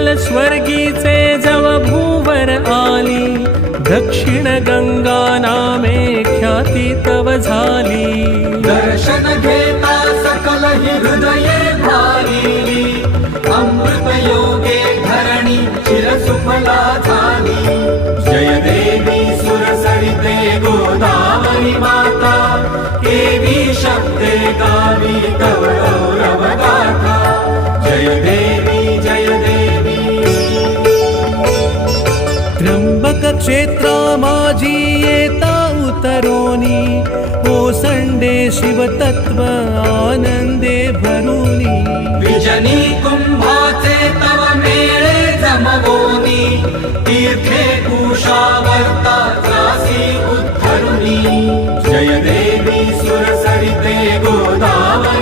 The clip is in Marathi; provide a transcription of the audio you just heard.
मंगल स्वर्गीचे जव भूवर आली, दक्षिण गंगा नामे ख्याती तव झाली। दर्शन घेता सकल हि हृदये भारिली, अमृत योगे धरणी चिरसुफला झाली। जय देवी सुरसरिते गोदावरी माता, केवी शब्दे गावी तव गौरव गाथा। जय देवी जय देवी। त्र्यंबक क्षेत्रा माझी येता उतरोनी, ओसंडे शिवतत्व आनंदे भरुनी। विजनी कुंभाचे तव मेळे जमवोनी, तीर्थे कुशावर्ता